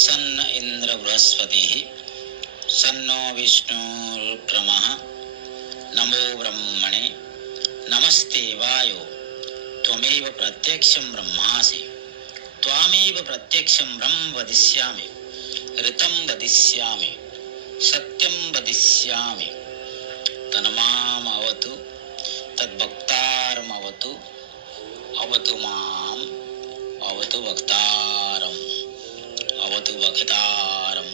सन्न इंद्र बृहस्पतिः सन्नो विष्णुर्ब्रह्मः नमो ब्रह्मणे नमस्ते वायो त्वमेव प्रत्यक्षं ब्रह्मासि त्वामेव प्रत्यक्षं ब्रह्म वदिष्यामि ऋतं वदिष्यामि सत्यं वदिष्यामि तन्मामवतु तद्भक्तारमवतु अवतु माम् अवतु भक्तारम् अवतु भक्तारम्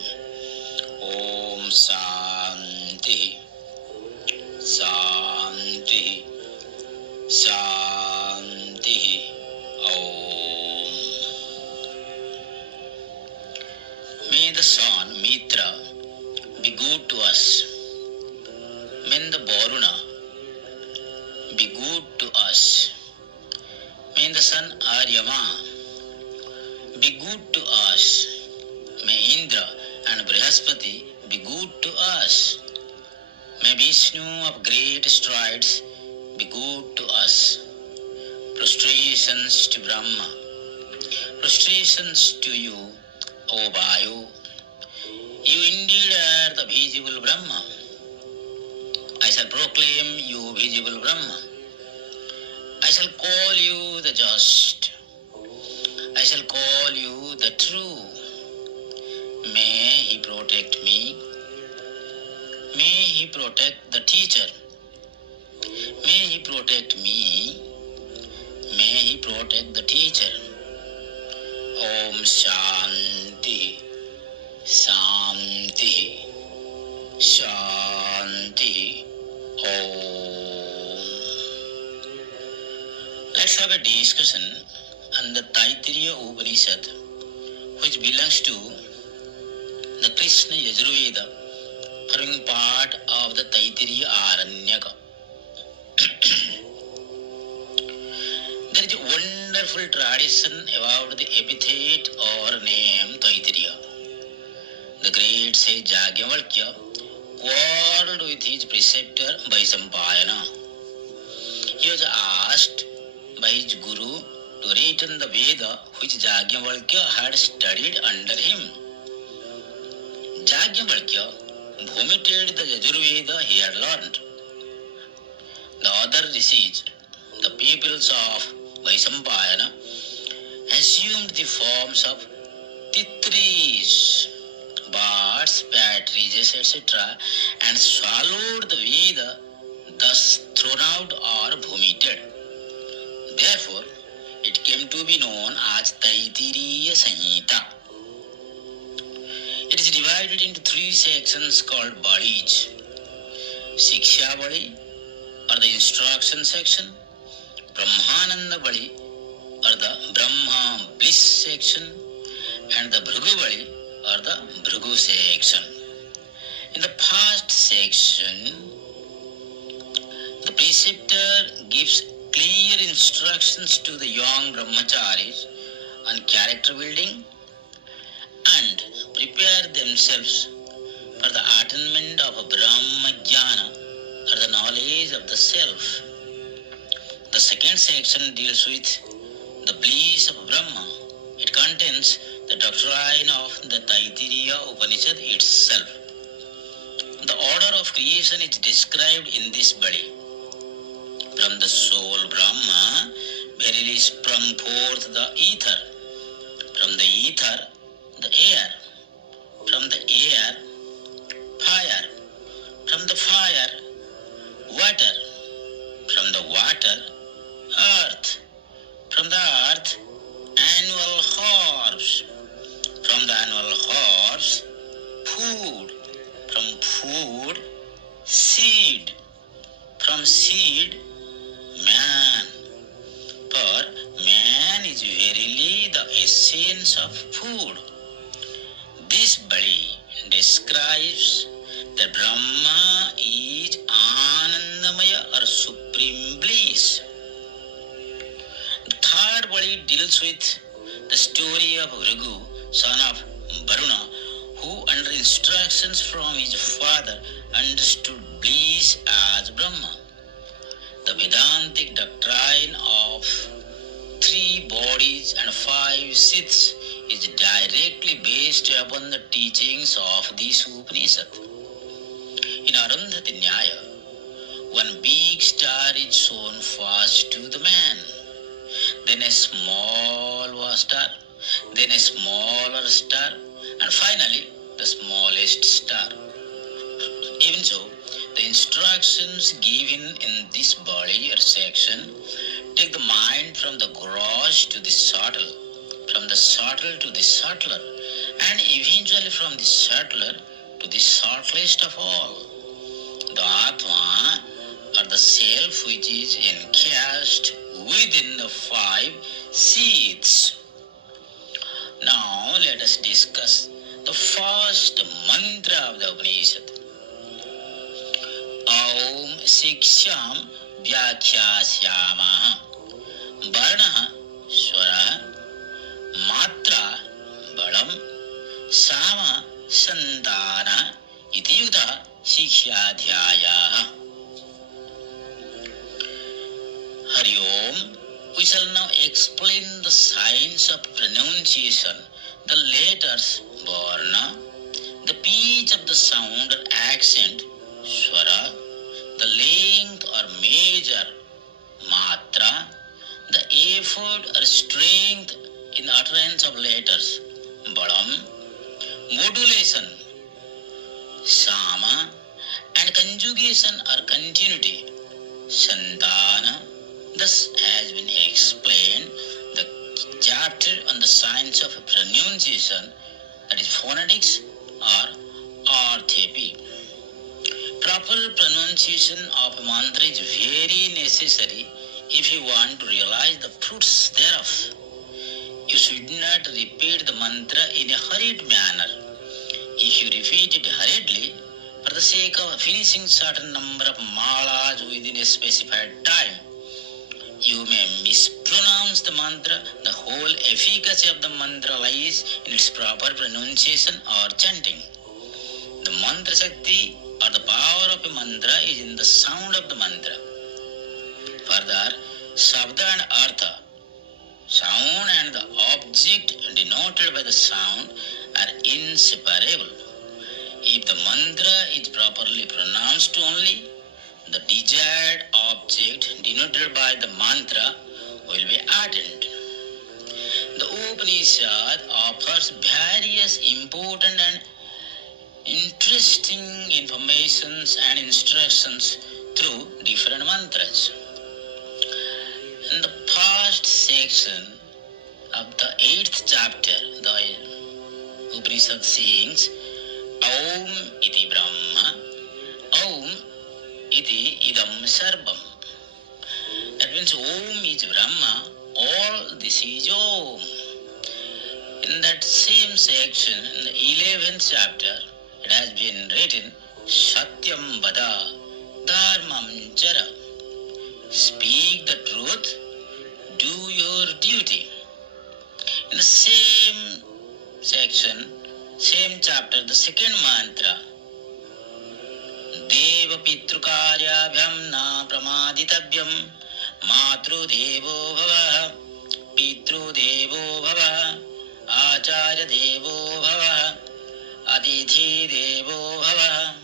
ओम शांति शांति Shanti Om. May the sun Mitra be good to us. May the Varuna be good to us. May the sun Aryama be good to us. May Indra and Brihaspati be good to us. May Vishnu of great strides be good to us. Prostrations to Brahma. Prostrations to you, O Vayu. You indeed are the visible Brahma. I shall proclaim you visible Brahma. I shall call you the just. I shall call you the true. May he protect me. May he protect the teacher. May he protect me. May he protect the teacher. Om Shanti Shanti Shanti Om. Let's have a discussion on the Taittiriya Upanishad, which belongs to the Krishna Yajurveda, forming part of the Taittiriya Aranyaka. There is a wonderful tradition about the epithet or name Taittiriya. The great sage Yajnavalkya quarreled with his preceptor Vaisampayana. He was asked by his guru to written the Veda which Yajnavalkya had studied under him. Yajnavalkya vomited the Yajurveda he had learned. The other rishis, the pupils of Vaisampayana, assumed the forms of titris, birds, partridges, etc., and swallowed the Veda, thus thrown out or vomited. Therefore, it came to be known as Taittiriya Samhita. It is divided into three sections called Balis. Shiksha Bali, or the instruction section, Brahmananda Bali, or the Brahma bliss section, and the Bhrigu Bali, or the Bhrigu section. In the first section, the preceptor gives clear instructions to the young brahmacharis on character building and prepare themselves for the attainment of Brahma Jnana, or the knowledge of the self. The second section deals with the bliss of Brahma. It contains the doctrine of the Taittiriya Upanishad itself. The order of creation is described in this body. From the soul Brahma verily sprung forth the ether. From the ether, the air. From the air, fire. From the fire, water. From the water, earth. From the earth, annual herbs. From the annual herbs, food. From food, seed. From seed, man. For man is verily the essence of food. This body describes that Brahma is Anandamaya, or supreme bliss. The third body deals with the story of Bhrigu, son of Varuna, who under instructions from his father understood bliss as Brahma. The Vedantic doctrine of 3 bodies and 5 Siddhs is directly based based upon the teachings of this Upanishad. In Arundhati Nyaya, one big star is shown first to the man, then a small star, then a smaller star, and finally the smallest star. Even so, the instructions given in this body or section take the mind from the gross to the subtle, from the subtle to the subtler, and eventually from the subtler to the subtlest of all. The Atma, or the self, which is encased within the five seeds. Now let us discuss the first mantra of the Upanishad. Aum Siksham Vyakhyāsyāmah Varnaha Swara Matra Balam Sama Sandana Iti Yukta Sikshadhyāyāha. Hari Om. We shall now explain the signs of pronunciation, the letters Varna, the pitch of the sound or accent Swara, the length or measure Matra, the effort or strength in utterance of letters Balam, modulation Sama, and conjugation or continuity Sandana. Thus has been explained the chapter on the science of pronunciation, that is phonetics or orthopy. Proper pronunciation of a mantra is very necessary if you want to realize the fruits thereof. You should not repeat the mantra in a hurried manner. If you repeat it hurriedly, for the sake of finishing certain number of malas within a specified time, you may mispronounce the mantra. The whole efficacy of the mantra lies in its proper pronunciation or chanting. The mantra Shakti or the power of a mantra is in the sound of the mantra. Further, Sabda and Artha, sound and the object denoted by the sound, are inseparable. If the mantra is properly pronounced only, the desired object denoted by the mantra will be attained. The Upanishad offers various important and interesting informations and instructions through different mantras. In the first section of the 8th chapter, the Upanishad sings Aum iti Brahma, Aum iti idam sarvam. That means Om is Brahma, all this is Om. In that same section, in the 11th chapter, it has been written Satyam Vada Dharmam Chara. Speak the truth, do your duty. In the same section, same chapter, the second mantra, Deva Pitrukaryabhyam na pramaditavyam Matru Devo Bhava Pitru Devo Bhava Acharya Devo Bhava Atithi Devo Bhava.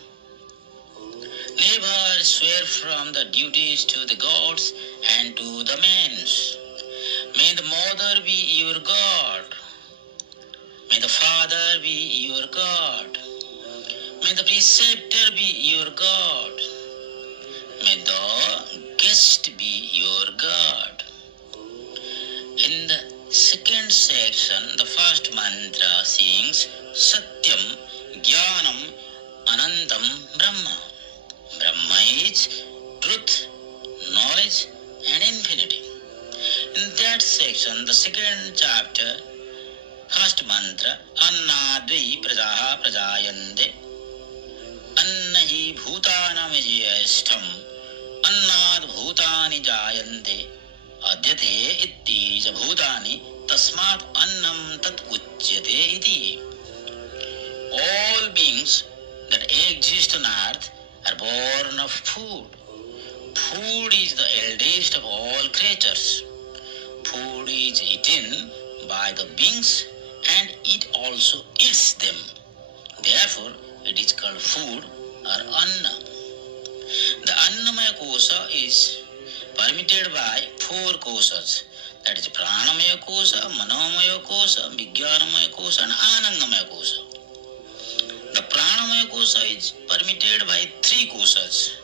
Never swear from the duties to the gods and to the men. May the mother be your God. May the father be your God. May the preceptor be your God. May the guest be your God. In the second section, the first mantra sings Satyam Jnanam Anantam Brahma. Brahma is truth, knowledge and infinity. In that section, the second chapter, first mantra, Annadvi Prajaha Prajayante Annahi Bhutanam Jyeshtham Annad Bhutani Jayante Adyate Itti Ja Bhutani Tasmat Annam Tat Uchyate Iti. All beings that exist on earth are born of food. Food is the eldest of all creatures. Food is eaten by the beings and it also eats them. Therefore, it is called food or anna. The annamaya kosha is permitted by four koshas, that is pranamaya kosha, manomaya kosha, vijnanamaya kosha and anandamaya kosha. The pranamaya kosha is permitted by three koshas,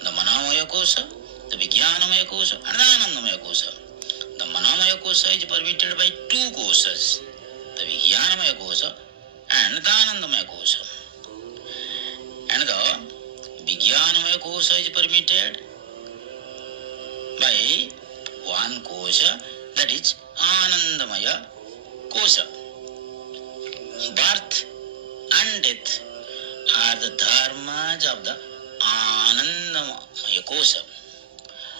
the manomaya kosha, the vijnanamaya kosha and the anandamaya kosha. The manomaya kosha is permitted by two koshas, the vijnanamaya kosha and the anandamaya kosha. And the vijnanamaya kosha is permitted by one kosha, that is Anandamaya kosha. Birth and death are the dharmas of the Anandamaya kosha.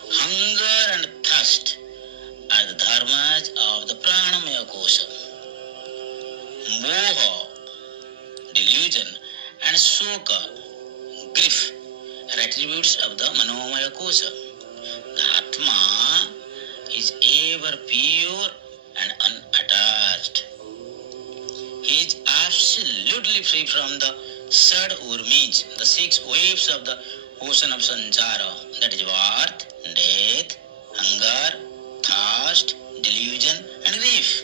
Hunger and thirst are the dharmas of the Pranamaya kosha. Moha, delusion, and Soka, grief, are attributes of the Manomaya kosha. The Atma is ever pure and unattached. He is absolutely free from the sad urmij, the six waves of the ocean of sanchara, that is birth, death, hunger, thirst, delusion and grief.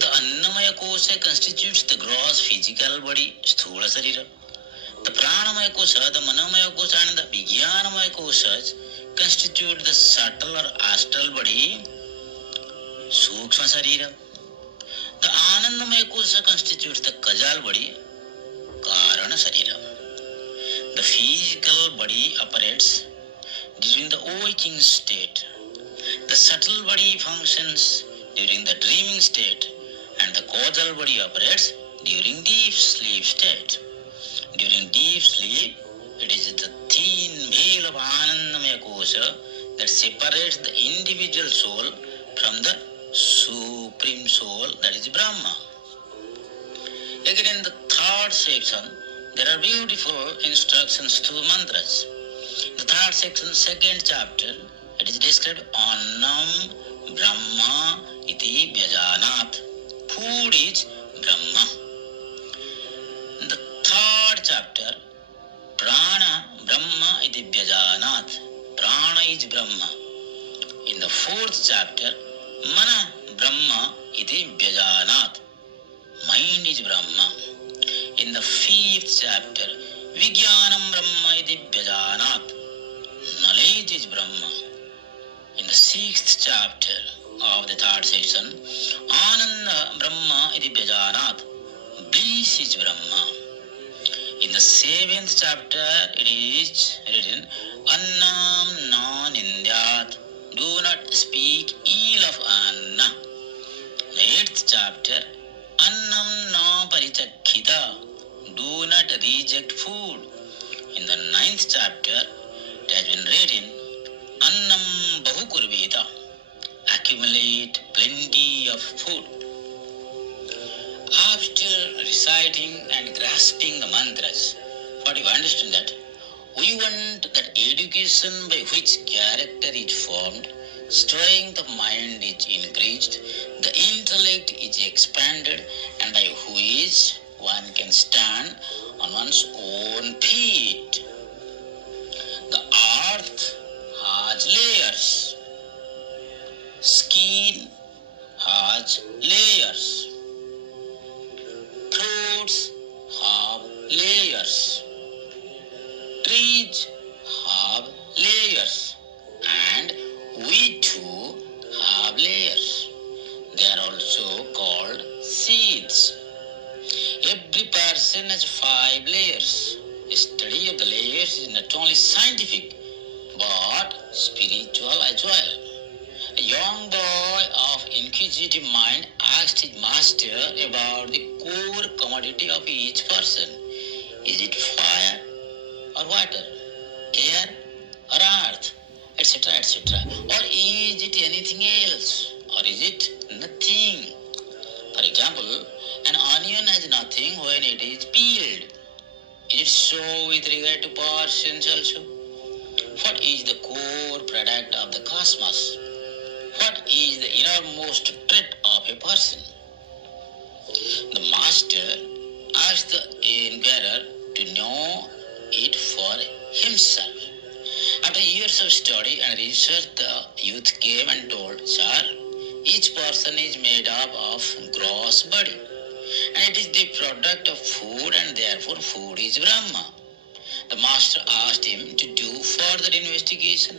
The Annamaya kosha constitutes the gross physical body, sthula sarira. The Pranamaya kosha, the Manomaya kosha and the Vijnanamaya koshas constitute the subtle or astral body, Sukshma sarira. The Anandamaya kosha constitutes the causal body, Karana sarira. The physical body operates during the waking state. The subtle body functions during the dreaming state, and the causal body operates during deep sleep state. During deep sleep, it is the thin veil of Anandamaya kosha that separates the individual soul from the supreme soul, that is Brahma. Again, in the third section, there are beautiful instructions through mantras. In the third section, second chapter, it is described Annam Brahma iti Vyajanat. Food is Brahma. In the third chapter, Prana Brahma iti Vyajanat. Prana is Brahma. In the fourth chapter, Mana Brahma iti Vyajanat. Mind is Brahma. In the fifth chapter, Vijnanam Brahma iti Vyajanat. Knowledge is Brahma. In the sixth chapter of the third section, Ananda Brahma iti Vyajanat. Bliss is Brahma. In the seventh chapter, it is written, Annam na nindyat. Do not speak ill of Anna. The eighth chapter, Annam na parichakhita. Do not reject food. In the ninth chapter, it has been written, Annam bahukurveta. Accumulate plenty of food. After reciting and grasping the mantras, what you understand that we want that education by which character is formed, strength of mind is increased, the intellect is expanded, and by which one can stand on one's own feet. The earth has layers. Skin has layers. Fruits have layers. Trees have layers. And we too have layers. They are also called seeds. Every person has 5 layers. A study of the layers is not only scientific but spiritual as well. A young boy of inquisitive mind asked his master about the core commodity of each person. Is it fire or water, air or earth, etc., etc.? Or is it anything else? Or is it nothing? For example, an onion has nothing when it is peeled. Is it so with regard to persons also? What is the core product of the cosmos? What is the innermost trait of a person? asked the inquirer to know it for himself. After years of study and research, the youth came and told, Sir, each person is made up of gross body, and it is the product of food, and therefore food is Brahma. The master asked him to do further investigation.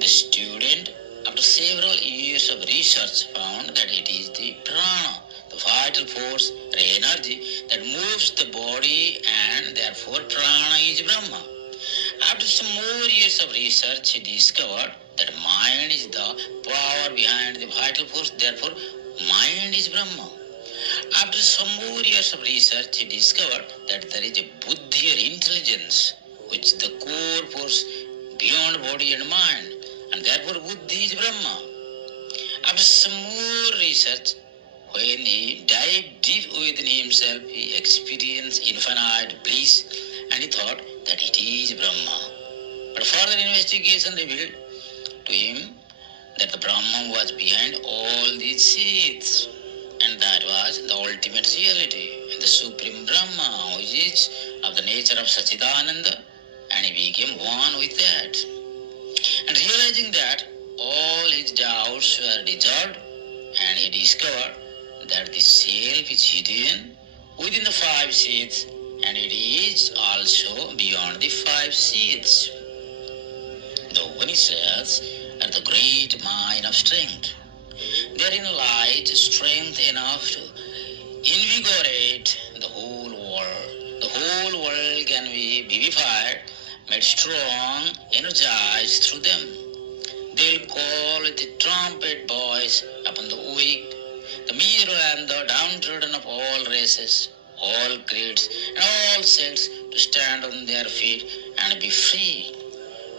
The student, after several years of research, found that it is the prana, the vital force or energy that moves the body, and therefore prana is Brahma. After some more years of research, he discovered that mind is the power behind the vital force, therefore mind is Brahma. After some more years of research, he discovered that there is a buddhi or intelligence, which is the core force beyond body and mind, and therefore buddhi is Brahma. After some more research, when he dived deep within himself, he experienced infinite bliss, and he thought that it is Brahma. But further investigation revealed to him that the Brahman was behind all these seeds, and that was the ultimate reality, the supreme Brahma, which is of the nature of Sachidananda, and he became one with that. And realizing that all his doubts were dissolved, and he discovered that the self is hidden within the five seeds, and it is also beyond the five seeds. The Upanishads are the great mine of strength. Therein lies strength enough to invigorate the whole world. The whole world can be vivified, made strong, energized through them. They'll call with the trumpet voice upon the weak, the meager and the downtrodden of all races, all creeds, and all sects to stand on their feet and be free.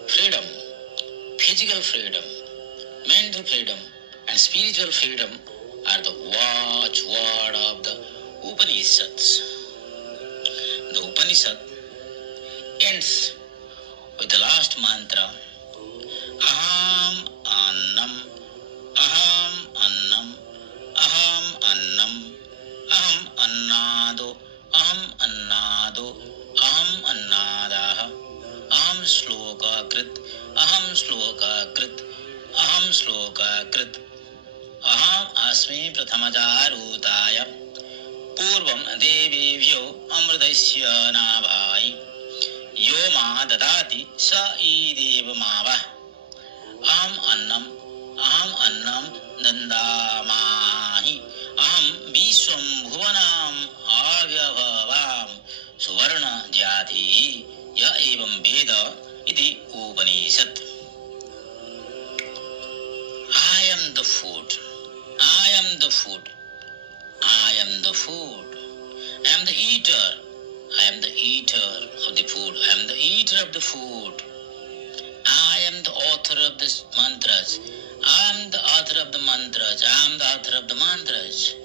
Freedom, physical freedom, mental freedom, and spiritual freedom are the watchword of the Upanishads. The Upanishad ends with the last mantra, Aham Annam, Aham Annam, Aham Annam, Aham Annado, Aham Annado, Aham Annadaha, Aham Shloka Krit, Aham Shloka Krit, Aham Shloka Krit, Aham Asmi Prathamacharutaya, Purvam Devevyo Amradasya Nabhai, Yo Ma Dadati Sa Ideva Mava, Aham Annam Dandamahi, Aham Vishwam Bhuvanam Avyabhavam, Suvarna Jati Ya Evam Veda Iti Upanishad. I am the food. I am the food. I am the food. I am the eater. I am the eater of the food. I am the eater of the food. I am the author of the mantras. I am the author of the mantras. I am the author of the mantras.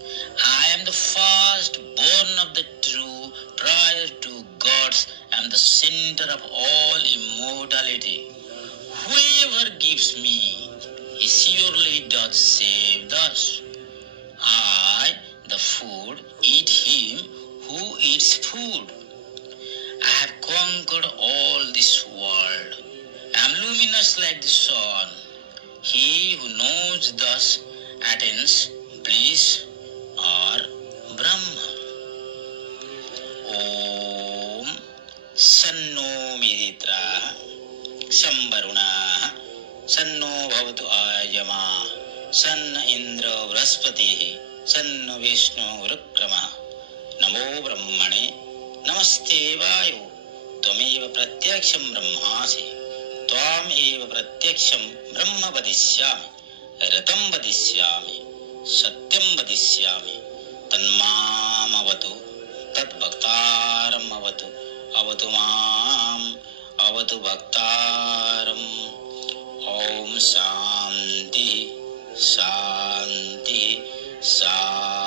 I am the first born of the true, prior to gods. I am the center of all immortality. Whoever gives me, he surely does save thus. I, the food, eat him who eats food. I have conquered all this world. I am luminous like the sun. He who knows thus attains bliss or Brahma. Om Sanno Miditraha Sambarunaha Sanno Bhavatu Ayama Sanna Indra Vraspatihi Sanno Vishnu Rukrama Namo Brahmane Namaste Vayu Tvameva Pratyaksham Brahmasi Tvam eva pratyaksham brahma vadishyami, ratam vadishyami, satyam vadishyami, tanmam avatu, tad bhaktaram avatu, avatu mam, avatu bhaktaram. Om Shanti, Shanti, Shanti.